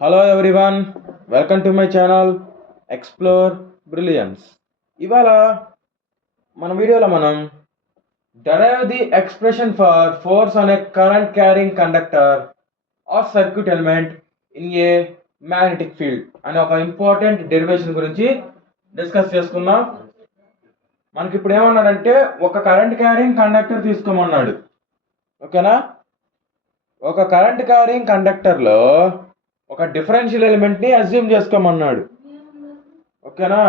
Hello everyone, welcome to my channel explore brilliance. ఇవాళ మన వీడియోలో మనం derive the expression for force on a current carrying conductor of circuit element in a magnetic field అనే ఒక important derivation గురించి discuss చేసుకుందాం. మనకి ఇప్పుడు ఏమన్నాడంటే ఒక కరెంట్ క్యారింగ్ కండక్టర్ తీసుకోమన్నాడు. ఓకేనా? ఒక కరెంట్ క్యారింగ్ కండక్టర్లో ఒక డిఫరెన్షియల్ ఎలిమెంట్ని అజ్యూమ్ చేసుకోమన్నాడు. ఓకేనా?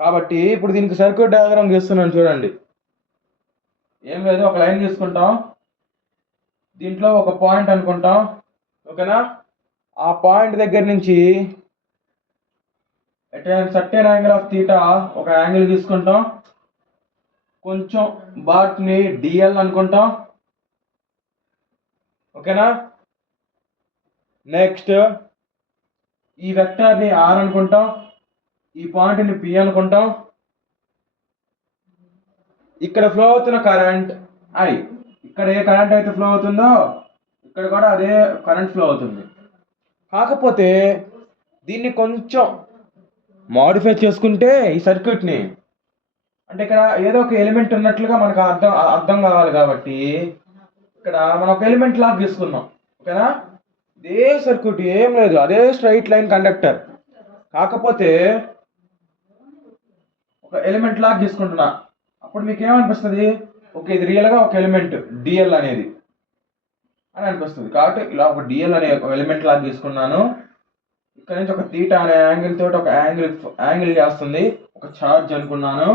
కాబట్టి ఇప్పుడు దీనికి సర్క్యూట్ డయాగ్రామ్ గీస్తున్నాను చూడండి. ఏం లేదు, ఒక లైన్ తీసుకుంటాం, దీంట్లో ఒక పాయింట్ అనుకుంటాం. ఓకేనా? ఆ పాయింట్ దగ్గర నుంచి సర్టెన్ యాంగిల్ ఆఫ్ థీటా ఒక యాంగిల్ తీసుకుంటాం, కొంచెం బాట్ని డిఎల్ అనుకుంటాం. ఓకేనా? నెక్స్ట్ ఈ వెక్టర్ని ఆర్ అనుకుంటాం, ఈ పాయింట్ని పి అనుకుంటాం. ఇక్కడ ఫ్లో అవుతున్న కరెంట్ ఐ, ఇక్కడ ఏ కరెంట్ అయితే ఫ్లో అవుతుందో ఇక్కడ కూడా అదే కరెంట్ ఫ్లో అవుతుంది. కాకపోతే దీన్ని కొంచెం మాడిఫై చేసుకుంటే ఈ సర్క్యూట్ని, అంటే ఇక్కడ ఏదో ఒక ఎలిమెంట్ ఉన్నట్లుగా మనకు అర్థం కావాలి కాబట్టి ఇక్కడ మనం ఒక ఎలిమెంట్ లాగా తీసుకున్నాం. ఓకేనా? ఇదే సర్క్యూట్, ఏం లేదు, అదే స్ట్రైట్ లైన్ కండక్టర్, కాకపోతే ఒక ఎలిమెంట్ లాగా తీసుకుంటున్నా. అప్పుడు మీకు ఏమనిపిస్తుంది? ఓకే, ఇది రియల్గా ఒక ఎలిమెంట్ డిఎల్ అనేది అని అనిపిస్తుంది. కాబట్టి ఇలా ఒక డిఎల్ అనే ఒక ఎలిమెంట్ లాగా తీసుకున్నాను. ఇక్కడ నుంచి ఒక థీటా అనే యాంగిల్ తోటి ఒక యాంగిల్ చేస్తుంది, ఒక ఛార్జ్ అనుకున్నాను,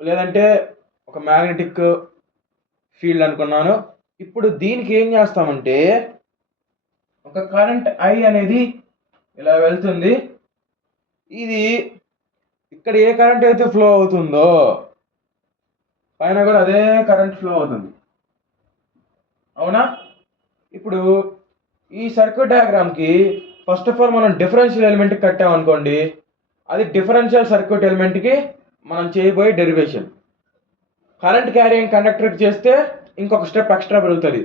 లేదంటే ఒక మ్యాగ్నెటిక్ ఫీల్డ్ అనుకున్నాను. ఇప్పుడు దీనికి ఏం చేస్తామంటే ఒక కరెంట్ ఐ అనేది ఇలా వెళ్తుంది. ఇది ఇక్కడ ఏ కరెంట్ అయితే ఫ్లో అవుతుందో పైన కూడా అదే కరెంట్ ఫ్లో అవుతుంది. అవునా? ఇప్పుడు ఈ సర్క్యూట్ డయాగ్రామ్కి ఫస్ట్ ఆఫ్ ఆల్ మనం డిఫరెన్షియల్ ఎలిమెంట్ కట్టామనుకోండి, అది డిఫరెన్షియల్ సర్క్యూట్ ఎలిమెంట్కి మనం చేయబోయే డెరివేషన్. కరెంట్ క్యారింగ్ కండక్టర్కి చేస్తే ఇంకొక స్టెప్ ఎక్స్ట్రా పెరుగుతుంది.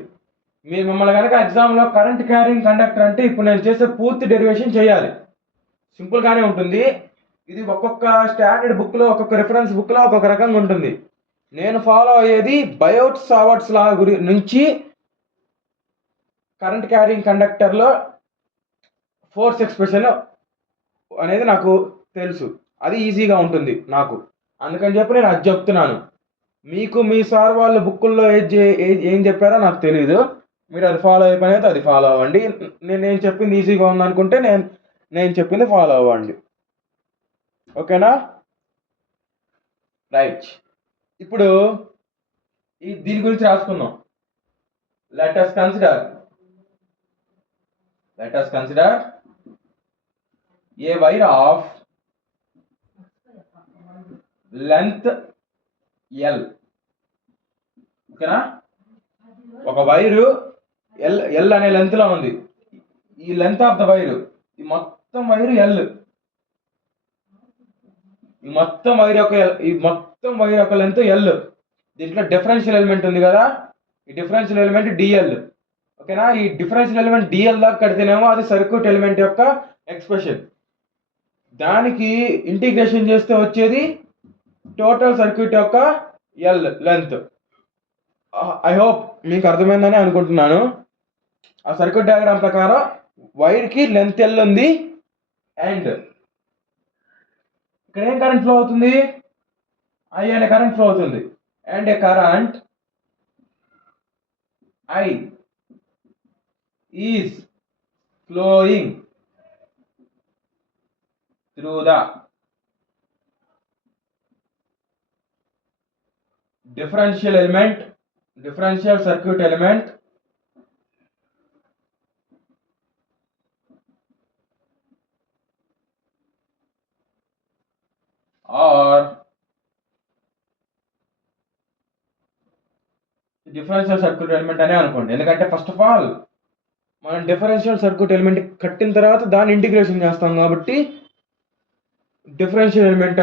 మీరు మిమ్మల్ని కనుక ఎగ్జామ్లో కరెంట్ క్యారింగ్ కండక్టర్ అంటే ఇప్పుడు నేను చేసే పూర్తి డెరివేషన్ చేయాలి. సింపుల్గానే ఉంటుంది. ఇది ఒక్కొక్క స్టాండర్డ్ బుక్లో, ఒక్కొక్క రిఫరెన్స్ బుక్లో ఒక్కొక్క రకంగా ఉంటుంది. నేను ఫాలో అయ్యేది బయోట్ సావర్ట్స్ లా నుంచి కరెంట్ క్యారింగ్ కండక్టర్లో ఫోర్స్ ఎక్స్ప్రెషన్ అనేది నాకు తెలుసు, అది ఈజీగా ఉంటుంది నాకు, అందుకని చెప్పి నేను అది చెప్తున్నాను. మీకు మీ సార్ వాళ్ళ బుక్కుల్లో ఏం చెప్పారో నాకు తెలియదు, మీరు అది ఫాలో అయిపోయిన అయితే అది ఫాలో అవ్వండి. నేను చెప్పింది ఈజీగా ఉందనుకుంటే నేను చెప్పింది ఫాలో అవ్వండి. ఓకేనా? రైట్. ఇప్పుడు దీని గురించి రాసుకుందాం. Let us consider a wire of length L. ఓకేనా? ఒక వైరు ఎల్ అనే లెంత్ లో ఉంది. ఈ లెంత్ ఆఫ్ ద వైరు, ఈ మొత్తం వైరు ఎల్, ఈ మొత్తం వైర్ యొక్క లెంత్ ఎల్. దీంట్లో డిఫరెన్షియల్ ఎలిమెంట్ ఉంది కదా, ఈ డిఫరెన్షియల్ ఎలిమెంట్ డిఎల్. ఓకేనా? ఈ డిఫరెన్షియల్ ఎలిమెంట్ డిఎల్ దాకా కడితేనేమో అది సర్క్యూట్ ఎలిమెంట్ యొక్క ఎక్స్ప్రెషన్. దానికి ఇంటిగ్రేషన్ చేస్తే వచ్చేది టోటల్ సర్క్యూట్ యొక్క ఎల్ లెంత్. ఐ హోప్ మీకు అర్థమైందని అనుకుంటున్నాను. ఆ సర్క్యూట్ డయాగ్రామ్ ప్రకారం వైర్కి లెంత్ ఎల్ ఉంది, అండ్ ఇక్కడ ఏం కరెంట్ ఫ్లో అవుతుంది? ఐ అనే కరెంట్ ఫ్లో అవుతుంది. And A current I is flowing through the differential circuit element or differential circuit element అనే అనుకోండి. ఎందుకంటే ఫస్ట్ ఆఫ్ ఆల్ మనం డిఫరెన్షియల్ సర్క్యూట్ ఎలిమెంట్ కట్టిన తర్వాత దాన్ని ఇంటిగ్రేషన్ చేస్తాం కాబట్టి డిఫరెన్షియల్ ఎలిమెంట్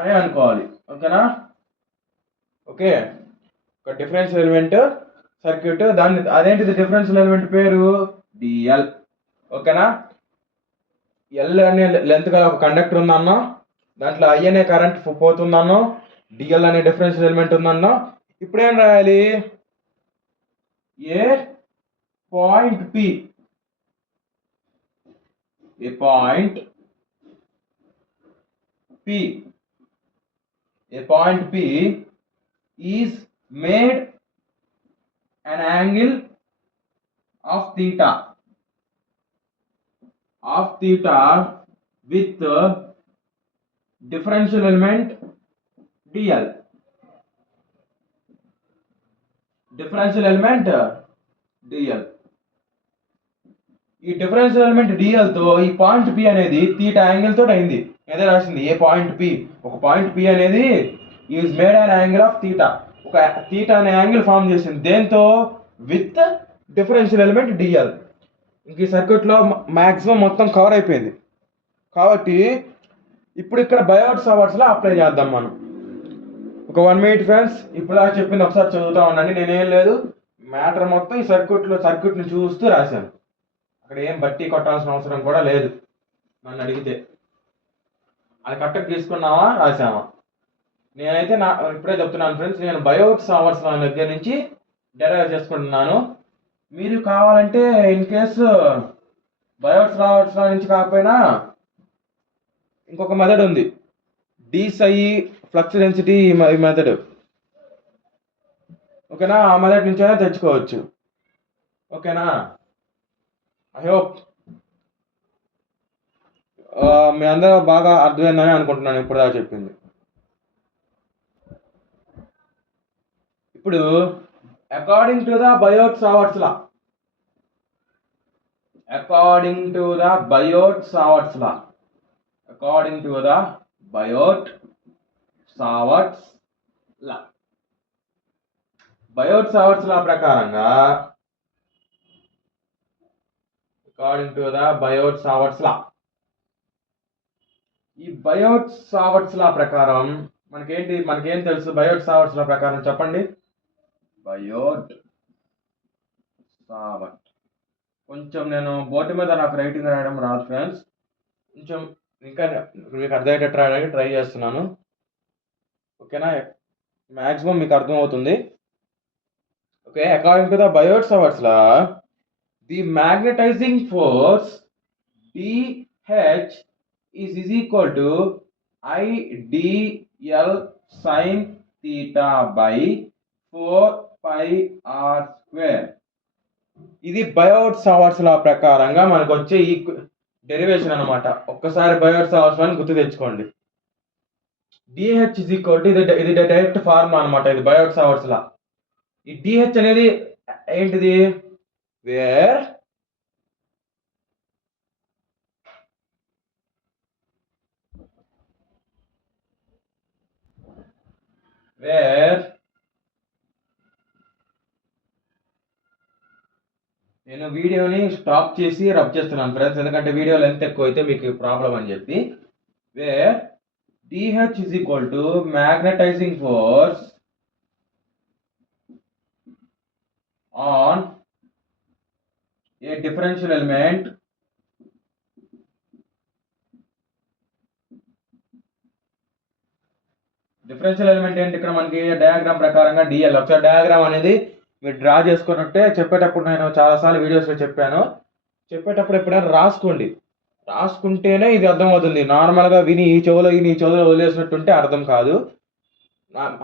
అనే అనుకోవాలి. ఓకేనా? ఓకే, ఒక డిఫరెన్షియల్ ఎలిమెంట్ సర్క్యూట్, దాన్ని అదేంటిది డిఫరెన్షియల్ ఎలిమెంట్ పేరు డిఎల్. ఓకేనా. ఎల్ అనే లెంత్ గల ఒక కండక్టర్ ఉందన్నా, దాంట్లో ఐ అనే కరెంట్ పోతుందన్నో, డిఎల్ అనే డిఫరెన్షియల్ ఎలిమెంట్ ఉందన్నో. ఇప్పుడు ఏం రాయాలి? A point P, a point P, a point P is made an angle of theta with differential element dl. Differential element dl. ఈ డిఫరెన్షియల్ ఎలిమెంట్ డిఎల్ తో ఈ పాయింట్ పి అనేది తీటా యాంగిల్ తోటి అయింది. ఏదో రాసింది ఏ పాయింట్ పి, ఒక point P అనేది is made an angle of theta, ఒక తీటా అనే యాంగిల్ ఫామ్ చేసింది. దేంతో? With differential element DL. ఇంక ఈ సర్క్యూట్లో మ్యాక్సిమం మొత్తం కవర్ అయిపోయింది. కాబట్టి ఇప్పుడు ఇక్కడ బయోట్ సావర్ట్స్లో అప్లై చేద్దాం మనం. ఒక 1 minute ఫ్రెండ్స్. ఇప్పుడు చెప్పింది ఒకసారి చదువుతా ఉండండి. నేనేం లేదు, మ్యాటర్ మొత్తం ఈ సర్క్యూట్ని చూస్తూ రాశాను. అక్కడ ఏం బట్టి కొట్టాల్సిన అవసరం కూడా లేదు నన్ను అడిగితే. అది కట్టకు తీసుకున్నావా రాసావా. నేనైతే ఇప్పుడే చెప్తున్నాను ఫ్రెండ్స్, నేను బయోట్ సావర్ట్స్ దగ్గర నుంచి డెరైవ్ చేసుకుంటున్నాను. మీరు కావాలంటే ఇన్ కేసు బయోట్ సావర్ట్స్ నుంచి కాకపోయినా ఇంకొక మెథడ్ ఉంది, డీసై ఫ్లక్స్ డెన్సిటీ ఈ మెథడ్. ఓకేనా, ఆ మెథడ్ నుంచి అయినా తెచ్చుకోవచ్చు. ఓకేనా. ఐ హోప్ మీ అందరూ బాగా అర్థమైందని అనుకుంటున్నాను ఇప్పుడు దాకా చెప్పింది. ఇప్పుడు according to the Biot Savart's law, according to the Biot Savart's law, according to the Biot Savart's law, Biot Savart's law ప్రకారంగా, according to the Biot Savart's law, ఈ బయోట్ సావర్ట్స్ లా ప్రకారం మనకేం తెలుసు? బయోట్ సావర్ట్స్ లా ప్రకారం చెప్పండి. బయోట్ సావర్ట్, కొంచెం నేను బోర్డు మీద నాకు రైటింగ్ రాయడం రాదు ఫ్రెండ్స్, కొంచెం ఇంకా మీకు అర్థమయ్యేటట్టు రాయడానికి ట్రై చేస్తున్నాను. ఓకేనా, మ్యాక్సిమం మీకు అర్థమవుతుంది. Okay, according to the Biot Savart's law, the magnetizing force DH is equal to IDL sin theta by 4 pi r square. ఇది బయోట్ సావర్ట్స్ లా ప్రకారంగా మనకు వచ్చే ఈ డెరివేషన్ అన్నమాట. ఒక్కసారి బయోట్ సావర్ట్స్ లాని గుర్తు తెచ్చుకోండి. DH is equal to ఇది డైరెక్ట్ ఫార్ములా అన్నమాట. ఇది బయోట్ సావర్ట్స్ లా. ఈ DH అనేది ఏంటిది? where నేను వీడియోని స్టాప్ చేసి రబ్ చేస్తున్నాను ఫ్రెండ్స్, ఎందుకంటే వీడియో లెంత్ ఎక్కువ అయితే మీకు ప్రాబ్లం అని చెప్పి. Where DH is equal to magnetizing force on a differential element ఏంటి ఇక్కడ మనకి డయాగ్రామ్ ప్రకారంగా డిఎల్. ఒకసారి డయాగ్రామ్ అనేది మీరు డ్రా చేసుకున్నట్టే చెప్పేటప్పుడు నేను చాలాసార్లు వీడియోస్లో చెప్పాను. చెప్పేటప్పుడు ఎప్పుడైనా రాసుకుంటేనే ఇది అర్థమవుతుంది. నార్మల్గా విని ఈ చెవులో వదిలేసినట్టుంటే అర్థం కాదు.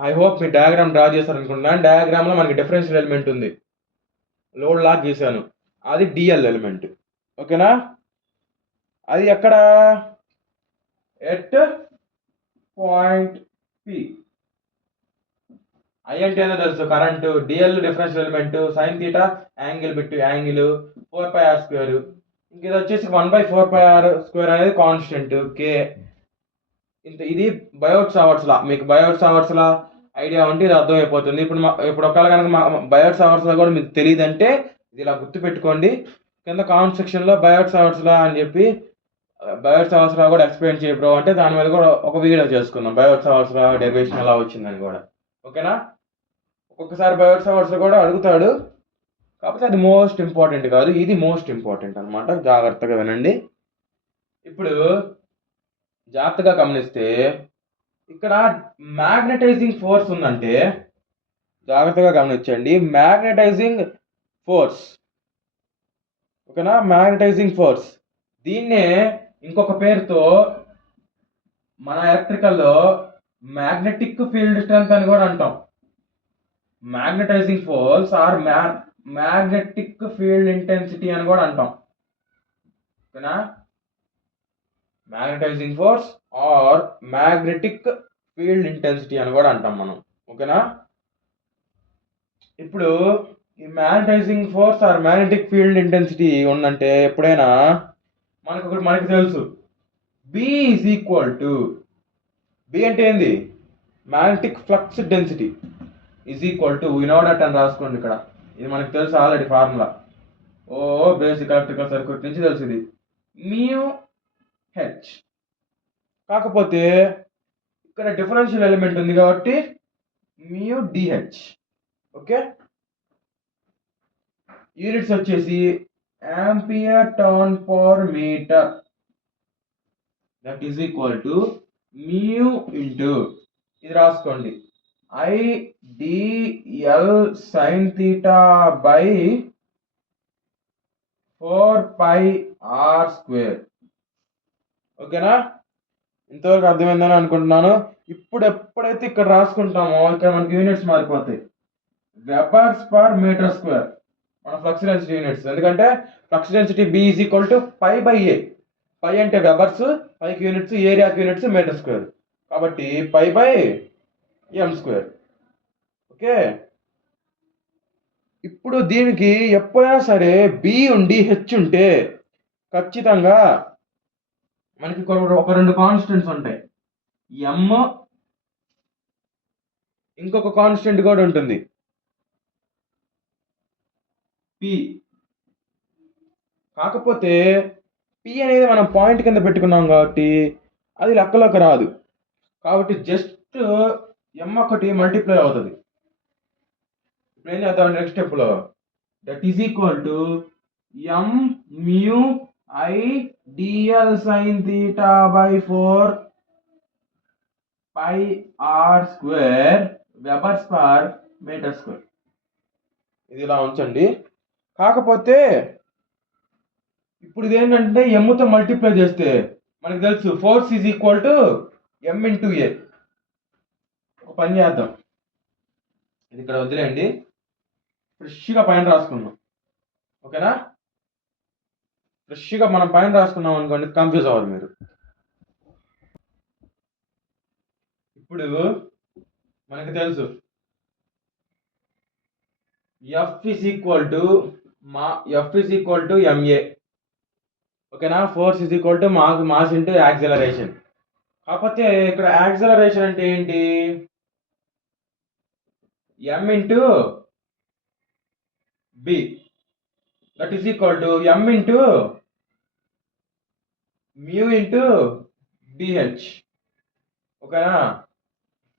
ఐ హోప్ మీరు డయాగ్రామ్ డ్రా చేస్తారనుకుంటున్నాను. డయాగ్రామ్లో మనకి డిఫరెన్షియల్ ఎలిమెంట్ ఉంది, లోడ్ లాగా గీసాను, అది డిఎల్ ఎలిమెంట్. ఓకేనా, అది ఎక్కడ? At point P. ఐ అంటే ఏదో తెలుసు, current. DL differential element, sine theta angle బిట్టు యాంగిల్ 4πr స్క్వేర్. ఇంక ఇది వచ్చేసి 1/4πr స్క్వేర్ అనేది కాన్స్టెంట్ కే. ఇది బయోట్ సావర్ట్స్ లా. మీకు బయోట్ సావర్ట్స్ లా ఐడియా ఉంటే ఇది అర్థమైపోతుంది. ఇప్పుడు ఒకవేళ కనుక బయోట్ సావర్ట్స్ లా కూడా మీకు తెలియదంటే ఇది ఇలా గుర్తుపెట్టుకోండి. కింద కామెంట్ సెక్షన్లో బయోట్ సావర్ట్స్ లా అని చెప్పి, బయోట్ సావర్ట్స్ లా కూడా ఎక్స్ప్లెయిన్ చేయ బ్రో అంటే దాని మీద కూడా ఒక వీడియో చేసుకుందాం, బయోట్ సావర్ట్స్ లా డెరివేషన్ ఎలా వచ్చిందని కూడా. ఓకేనా, ఒక్కొక్కసారి బయోట్ సావర్ట్స్ కూడా అడుగుతాడు, కాకపోతే అది మోస్ట్ ఇంపార్టెంట్ కాదు, ఇది మోస్ట్ ఇంపార్టెంట్ అనమాట. జాగ్రత్తగా వినండి. ఇప్పుడు జాగ్రత్తగా గమనిస్తే ఇక్కడ మ్యాగ్నటైజింగ్ ఫోర్స్ ఉందంటే జాగ్రత్తగా గమనించండి. మ్యాగ్నటైజింగ్ ఫోర్స్, ఓకేనా, మ్యాగ్నటైజింగ్ ఫోర్స్. దీన్నే ఇంకొక పేరుతో మన ఎలక్ట్రికల్లో మ్యాగ్నెటిక్ ఫీల్డ్ స్ట్రెంత్ అని కూడా అంటాం. Magnetizing force or magnetic field intensity అని కూడా అంటాం, ఓకేనా. Magnetizing force or magnetic field intensity అని కూడా అంటాం మనం, ఓకేనా. ఇప్పుడు ఈ magnetizing force or magnetic field intensity ఉందంటే ఎప్పుడైనా మనకి తెలుసు B is equal to, B అంటే ఏంది, magnetic flux density is equal to వినోడట్ అని రాసుకోండి ఇక్కడ. ఇది మనకు తెలుసు already formula, basic electrical circuit నుంచి తెలుసు ఇది, మ్యూ హెచ్. కాకపోతే ఇక్కడ డిఫరెన్షియల్ ఎలిమెంట్ ఉంది కాబట్టి మ్యూ డిహెచ్, ఓకే. యూనిట్స్ వచ్చేసి ampere turn per metre, that is equal to mu into, ఇది రాసుకోండి, IDL sin theta by 4πr², ఓకేనా. ఇంతవరకు అర్థమైందని అనుకుంటున్నాను. ఇప్పుడు ఎప్పుడైతే ఇక్కడ రాసుకుంటామో ఇక్కడ మనకి యూనిట్స్ మారిపోతాయి, వెబర్స్ పర్ మీటర్ స్క్వేర్ మన ఫ్లక్స్ డెన్సిటీ యూనిట్స్. ఎందుకంటే flux density B is equal to π/A, π అంటే వెబర్స్, పైకి యూనిట్స్, ఏరియాకి యూనిట్స్ మీటర్ స్క్వేర్, కాబట్టి π/m², ఓకే. ఇప్పుడు దీనికి ఎప్పుడైనా సరే B ఉండి H ఉంటే ఖచ్చితంగా మనకి ఒక రెండు కాన్స్టెంట్స్ ఉంటాయి, M, ఇంకొక కాన్స్టెంట్ కూడా ఉంటుంది P. కాకపోతే P అనేది మనం పాయింట్ కింద పెట్టుకున్నాం కాబట్టి అది లెక్కలోకి రాదు, కాబట్టి జస్ట్ M ఒకటి మల్టిప్లై అవుతుంది. ఇప్పుడు ఏం చేద్దాం నెక్స్ట్ స్టెప్లో, that is equal to M mu IDL sin theta by 4πr² webers per metre square. ఇది ఇలా ఉంచండి. కాకపోతే ఇప్పుడు ఇదేంటంటే ఎమ్తో మల్టిప్లై చేస్తే మనకు తెలుసు force is equal to M into A. ఒక పని చేద్దాం, ఇది ఇక్కడ వదిలేయండి, ఫ్రెష్గా పైన రాసుకుందాం, ఓకేనా. ఫ్రెష్గా మనం పైన రాసుకున్నాం అనుకోండి, కన్ఫ్యూజ్ అవ్వరు మీరు. ఇప్పుడు మనకు తెలుసు F is equal to MA, ఓకేనా. Force is equal to mass into acceleration. కాకపోతే ఇక్కడ యాక్సిలరేషన్ అంటే ఏంటి, M into B, that is equal to M into mu into DH, ఓకేనా.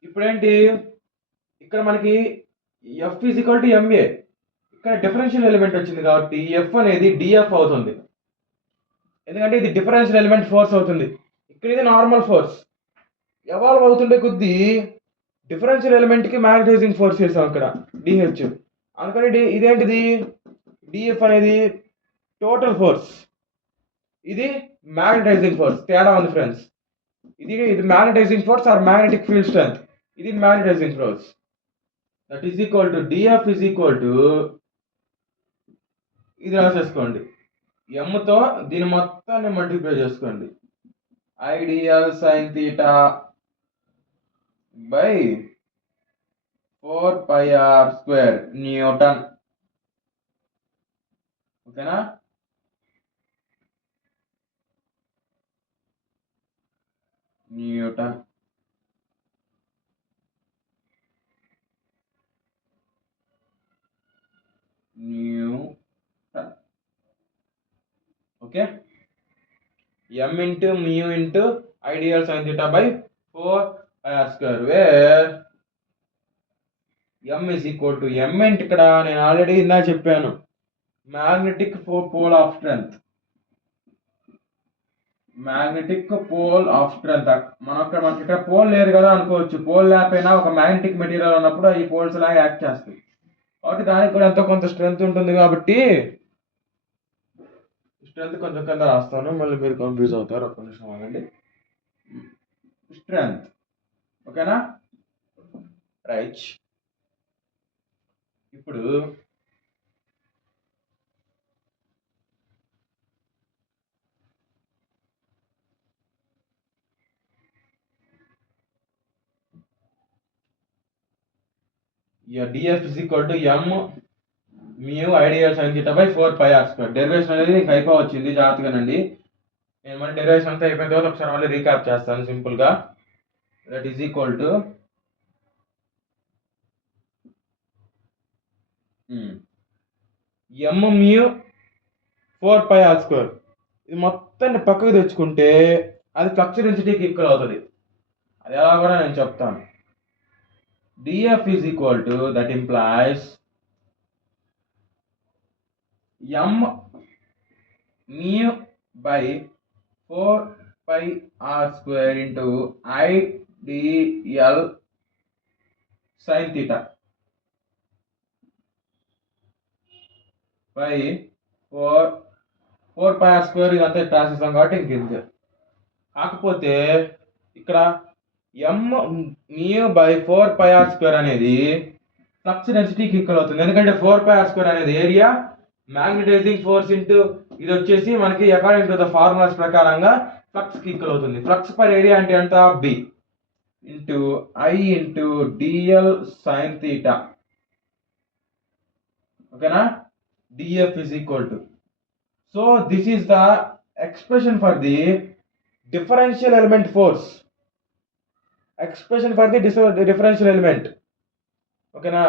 ఇప్పుడేంటి, ఇక్కడ మనకి F is equal to MA, ఇక్కడ డిఫరెన్షియల్ ఎలిమెంట్ వచ్చింది కాబట్టి F అనేది DF అవుతుంది, ఎందుకంటే ఇది డిఫరెన్షియల్ ఎలిమెంట్ ఫోర్స్ అవుతుంది. ఇక్కడ ఇది నార్మల్ ఫోర్స్, ఎవాల్వ్ అవుతుండే కొద్దీ డిఫరెన్షియల్ ఎలిమెంట్కి మ్యాగ్నటైజింగ్ ఫోర్స్ చేసాం ఇక్కడ DH, అందుకని ఇదేంటిది DF అనేది టోటల్ ఫోర్స్, ఇది మ్యాగ్నటైజింగ్ ఫోర్స్. తేడా ఉంది ఫ్రెండ్స్, ఇది magnetizing force or magnetic field strength, ఇది magnetizing force. That is equal to DF is equal to, ఇది రాసేసుకోండి, Mతో దీని మొత్తాన్ని మల్టిప్లై చేసుకోండి, IDL sin theta by 4πr² newton, ఓకేనా. Newton, okay. M into mu into IDL sin theta by 4πr², where M is equal to, M అంటే ఇక్కడ నేను already ఇందా చెప్పాను, magnetic pole of strength. Magnetic pole of strength. మనకి ఇక్కడ pole లేదు కదా అనుకోవచ్చు. పోల్ లేకపోయినా ఒక మ్యాగ్నెటిక్ మెటీరియల్ ఉన్నప్పుడు ఈ పోల్స్ లాగా యాక్ట్ చేస్తాయి. కాబట్టి దానికి కూడా ఎంతో కొంత స్ట్రెంగ్త్ ఉంటుంది కాబట్టి స్ట్రెంగ్త్ కొంచెం కింద రాస్తాను, మళ్ళీ మీరు కన్ఫ్యూజ్ అవుతారు. ఒక్క నిమిషం ఆగండి. స్ట్రెంగ్త్. ఓకేనా? రైట్. ఇప్పుడు dF is equal to m mu ideal sin theta by 4 pi r square. Derivation అనేది నీకు అయిపోవచ్చింది, జాగ్రత్తగానండి. నేను మళ్ళీ డెరివేషన్ అంతా అయిపోయిన తర్వాత ఒకసారి మళ్ళీ రీక్యాప్ చేస్తాను సింపుల్గా. That is equal to m mu 4 pi r square. ఇది మొత్తాన్ని పక్కకు తెచ్చుకుంటే అది ఫ్లక్స్ డెన్సిటీకి ఈక్వల్ అవుతుంది. అది ఎలా కూడా నేను చెప్తాను. dF is equal to, that implies m mu by 4 pi r square into ideal sin theta by 4 pi r square. ఇదంతా ట్రాన్సిషన్ కాబట్టి ఇంకింతే. కాకపోతే ఇక్కడ m mu by 4 pi r square అనేది ఫ్లక్స్ డెన్సిటీకి ఈక్వల్ అవుతుంది. ఎందుకంటే 4 pi r square అనేది area, magnetising force into ఇది వచ్చేసి మనకి అకార్డింగ్ టు ద ఫార్ములాస్ ప్రకారంగా ఫ్లక్స్ కి ఈక్వల్ అవుతుంది. ఫ్లక్స్ పర్ ఏరియా అంటే ఎంత? b into I into dl sin theta. ఓకేనా? dF is equal to. So this is the expression for the differential element force. Expression for the differential element. ఓకేనా?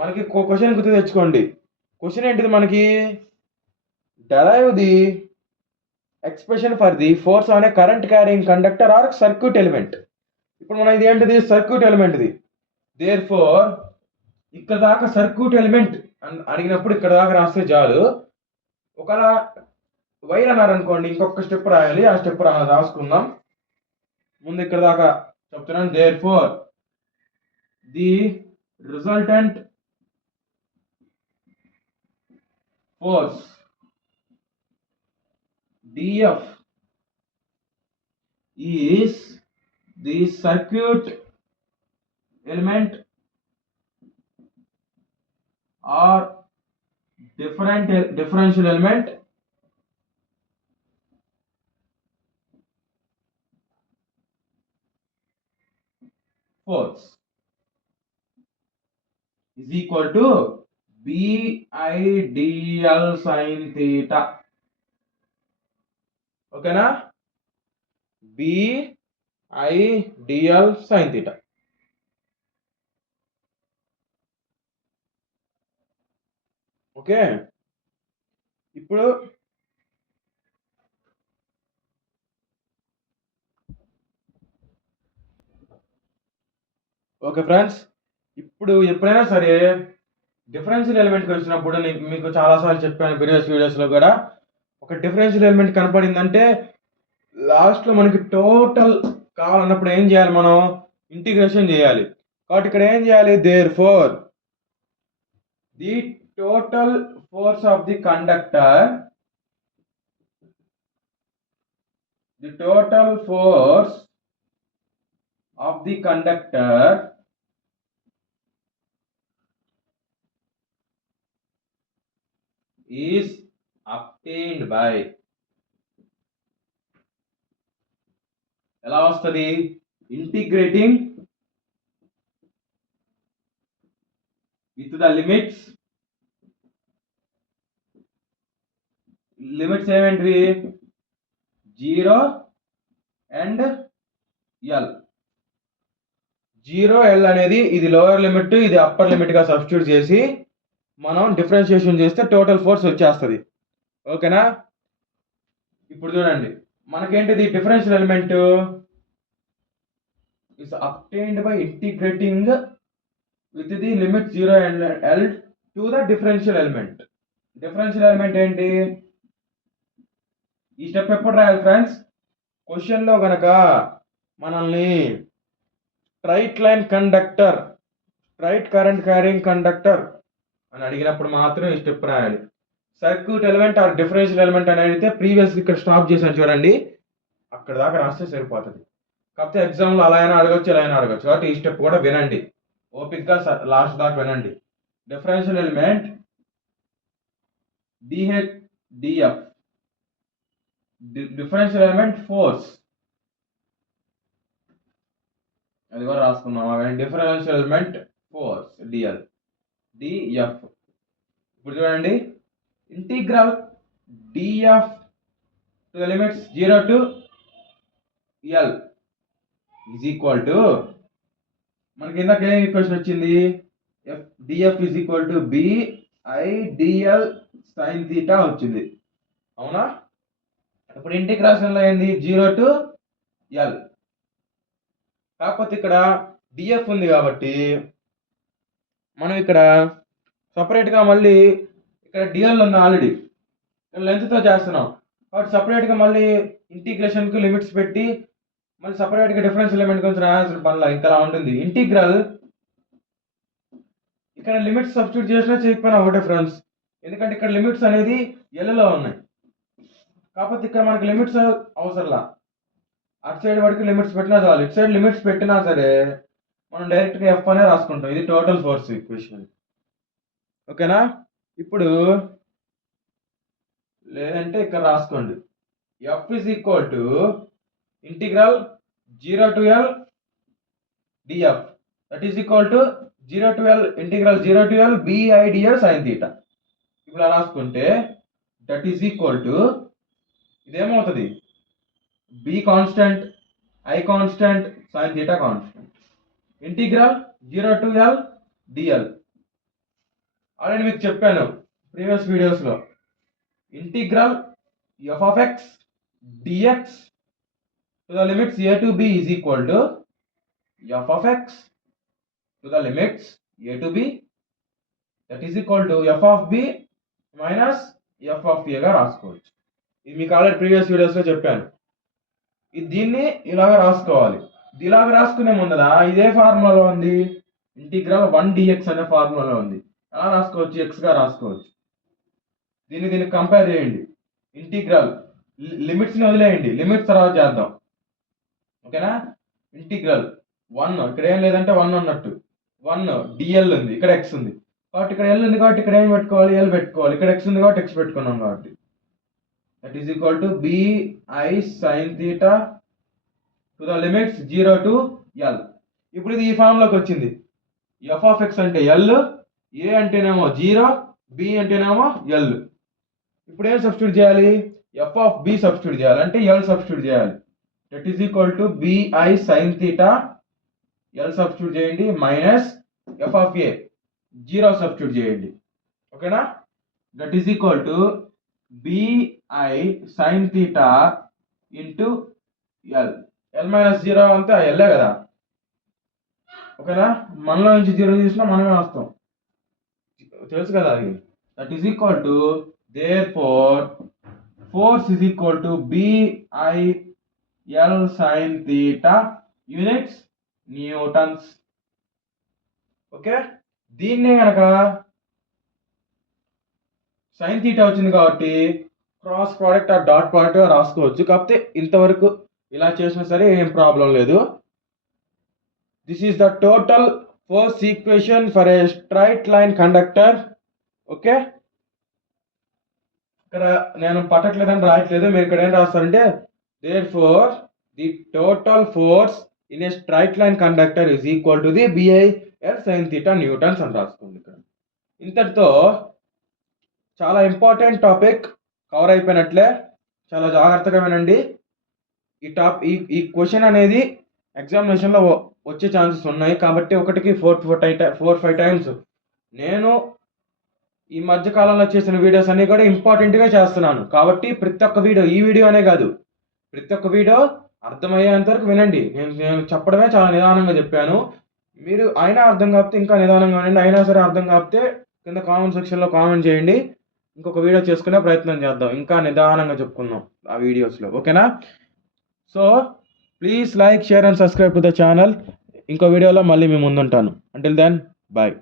మనకి question గుర్తు తెచ్చుకోండి. Question ఏంటిది మనకి? Derive the expression for the force on a current carrying conductor or circuit element. ఇప్పుడు మన ఇది ఏంటిది? సర్క్యూట్ ఎలిమెంట్ది. దేర్ ఫోర్ ఇక్కడ దాకా సర్క్యూట్ ఎలిమెంట్ అడిగినప్పుడు ఇక్కడ దాకా రాస్తే చాలు. ఒకవేళ వైర్ అన్నారనుకోండి, ఇంకొక స్టెప్ రాయాలి. ఆ స్టెప్ రాసుకుందాం. ముందు ఇక్కడ దాకా చెప్తున్నాను. Therefore the resultant force dF is the circuit element or differential element force is equal to BIDL sin theta. ఓకేనా? BIDL sin theta. ఓకే. ఇప్పుడు ఓకే ఫ్రెండ్స్, ఇప్పుడు ఎప్పుడైనా సరే డిఫరెన్షియల్ ఎలిమెంట్కి వచ్చినప్పుడు మీకు చాలాసార్లు చెప్పాను ప్రీవియస్ వీడియోస్లో కూడా, ఒక డిఫరెన్షియల్ ఎలిమెంట్ కనపడిందంటే లాస్ట్లో మనకి టోటల్ కావాలన్నప్పుడు ఏం చేయాలి? మనం ఇంటిగ్రేషన్ చేయాలి. కాబట్టి ఇక్కడ ఏం చేయాలి? Therefore the total force of the conductor, the total force of the conductor is obtained by, ఎలా వస్తుంది? Integrating with the limits. Limits ఏమేంటివి? 0 అండ్ L. 0 L అనేది ఇది లోయర్ లిమిట్, ఇది అప్పర్ లిమిట్ గా సబ్స్టిట్యూట్ చేసి మనం డిఫరెన్షియేషన్ చేస్తే టోటల్ ఫోర్స్ వచ్చేస్తుంది. ఓకేనా? ఇప్పుడు చూడండి, మనకేంటిది? Differential element is obtained by integrating with the limit 0 and L to the differential element. Differential element ఏంటి? ఈ స్టెప్ ఎప్పుడు రాయాలి ఫ్రెండ్స్? క్వశ్చన్లో గనక మనల్ని straight line conductor, straight current carrying conductor అని అడిగినప్పుడు మాత్రం ఈ స్టెప్ రాయాలి. Circuit element or differential element అని అడిగితే ప్రీవియస్ ఇక్కడ స్టాప్ చేశాను చూడండి, అక్కడ దాకా రాస్తే సరిపోతుంది. కాకపోతే ఎగ్జామ్లో అలా అయినా అడగచ్చు, ఇలా అయినా అడగచ్చు. కాబట్టి ఈ స్టెప్ కూడా వినండి, ఓపిక్గా లాస్ట్ దాకా వినండి. Differential element DH DF, differential element force, అది కూడా రాసుకున్నాం. Differential element force DL DF. ఇప్పుడు చూడండి, integral DF to the limits 0 to L is equal to, మనకి ఇందాక ఏ ఈక్వేషన్ వచ్చింది? DF is equal to BIDL sine theta వచ్చింది, అవునా? ఇప్పుడు ఇంటిగ్రేషన్లో ఏంది? 0 to L. కాకపోతే ఇక్కడ డిఎఫ్ ఉంది కాబట్టి మనం ఇక్కడ సపరేట్గా మళ్ళీ ఇక్కడ డిఎల్ ఉంది ఆల్రెడీ, లెంత్తో చేస్తున్నాం కాబట్టి సపరేట్గా మళ్ళీ ఇంటిగ్రేషన్కి లిమిట్స్ పెట్టి మళ్ళీ సపరేట్గా డిఫరెన్స్ ఎలిమెంట్ గురించి రాయాల్సిన పనిలా ఇంకా ఉంటుంది. ఇంటిగ్రల్ ఇక్కడ లిమిట్స్ సబ్స్టిట్యూట్ చేసినా చేయకపోయినా ఒకటే ఫ్రెండ్స్, ఎందుకంటే ఇక్కడ లిమిట్స్ అనేది ఎల్లో ఉన్నాయి. కాకపోతే ఇక్కడ మనకి లిమిట్స్ అవసరంలా, అటు సైడ్ వరకు లిమిట్స్ పెట్టినా చాలు. ఇటు సైడ్ లిమిట్స్ పెట్టినా సరే మనం డైరెక్ట్గా ఎఫ్ అనే రాసుకుంటాం. ఇది టోటల్ ఫోర్స్ ఈక్వేషన్, ఓకేనా? ఇప్పుడు లేదంటే ఇక్కడ రాసుకోండి, F is equal to integral 0 to L df, that is equal to 0 to L integral 0 to L biDL sin theta. ఇప్పుడు రాసుకుంటే దట్ ఈస్ ఈక్వల్ టు, ఇదేమవుతుంది? B constant, I constant, sin theta constant, integral 0 to L dl. Already మీకు చెప్పాను previous వీడియోస్లో, integral f of x dx to the limits a to b is equal to f of x to the limits a to b, that is equal to f of b minus f of a గా రాసుకోవచ్చు. ఇది మీకు already previous వీడియోస్లో చెప్పాను. దీన్ని ఇలాగ రాసుకోవాలి. ఇలాగ రాసుకునే ముందర ఇదే ఫార్ములాలో ఉంది, ఇంటిగ్రల్ 1 dx అనే ఫార్ములాలో ఉంది. ఎలా రాసుకోవచ్చు? ఎక్స్గా రాసుకోవచ్చు. దీన్ని కంపేర్ చేయండి. ఇంటిగ్రల్ లిమిట్స్ని వదిలేయండి, లిమిట్స్ తర్వాత చేద్దాం, ఓకేనా? ఇంటిగ్రల్ 1, ఇక్కడ ఏం లేదంటే 1 ఉన్నట్టు, 1 డిఎల్ ఉంది, ఇక్కడ ఎక్స్ ఉంది కాబట్టి ఇక్కడ ఎల్ ఉంది కాబట్టి ఇక్కడ ఏం పెట్టుకోవాలి? ఎల్ పెట్టుకోవాలి. ఇక్కడ ఎక్స్ ఉంది కాబట్టి ఎక్స్ పెట్టుకున్నాం కాబట్టి that is equal to BI sine theta to the limits 0 to L. ఇప్పుడు ఇది ఈ ఫామ్లోకి వచ్చింది. ఎఫ్ ఆఫ్ ఎక్స్ అంటే ఎల్, ఏ అంటేనేమో 0, బి అంటేనేమో ఎల్. ఇప్పుడు ఏం సబ్స్టిట్యూట్ చేయాలి? ఎఫ్ ఆఫ్ బి సబ్స్టిట్యూట్ చేయాలి, అంటే ఎల్ సబ్స్టిట్యూట్ చేయాలి. That is equal to BI sine theta, L substitute చేయండి, minus F of A 0 substitute చేయండి, ఓకేనా? That is equal to BI sine theta into L. L minus 0 అంతా ఎల్లే కదా, ఓకేనా? మనలో నుంచి 0 తీసినా మనమే వస్తాం, తెలుసు కదా అది. That is equal to therefore force is equal to BIL sin theta units newtons. Okay, దీన్నే కనుక సైన్ థీటా వచ్చింది కాబట్టి క్రాస్ ప్రోడక్ట్ ఆ డాట్ ప్రోడక్ట్ రాసుకోవచ్చు. కాకపోతే ఇంతవరకు ఇలా చేసినా సరే ఏం ప్రాబ్లం లేదు. This is the total force equation for a straight line conductor. Okay, ఇక్కడ నేను పట్టట్లేదని రాయట్లేదు, మీరు ఇక్కడ ఏం రాస్తారంటే therefore the total force in a straight line conductor is equal to the BIL sin theta newtons అని రాసుకోండి. ఇక్కడ ఇంతటితో చాలా ఇంపార్టెంట్ టాపిక్ కవర్ అయిపోయినట్లే. చాలా జాగ్రత్తగా వినండి. ఈ క్వశ్చన్ అనేది ఎగ్జామినేషన్లో వచ్చే ఛాన్సెస్ ఉన్నాయి కాబట్టి ఒకటికి 4-5 టైమ్స్ నేను ఈ మధ్య కాలంలో చేసిన వీడియోస్ అన్ని కూడా ఇంపార్టెంట్గా చేస్తున్నాను. కాబట్టి ప్రతి ఒక్క వీడియో, ఈ వీడియో అనే కాదు, ప్రతి ఒక్క వీడియో అర్థమయ్యేంత వరకు వినండి. నేను చెప్పడమే చాలా నిదానంగా చెప్పాను. మీరు అయినా అర్థం కాకపోతే ఇంకా నిదానంగా వినండి, అయినా సరే అర్థం కాకపోతే కింద కామెంట్ సెక్షన్లో కామెంట్ చేయండి. ఇంకొక వీడియో చేసుకునే ప్రయత్నం చేద్దాం, ఇంకా నిదానంగా చెప్పుకుందాం ఆ వీడియోస్లో, ఓకేనా? So please like, share and subscribe to the channel. ఇంకో వీడియోలో మళ్ళీ మీ ముందుంటాను. Until then bye.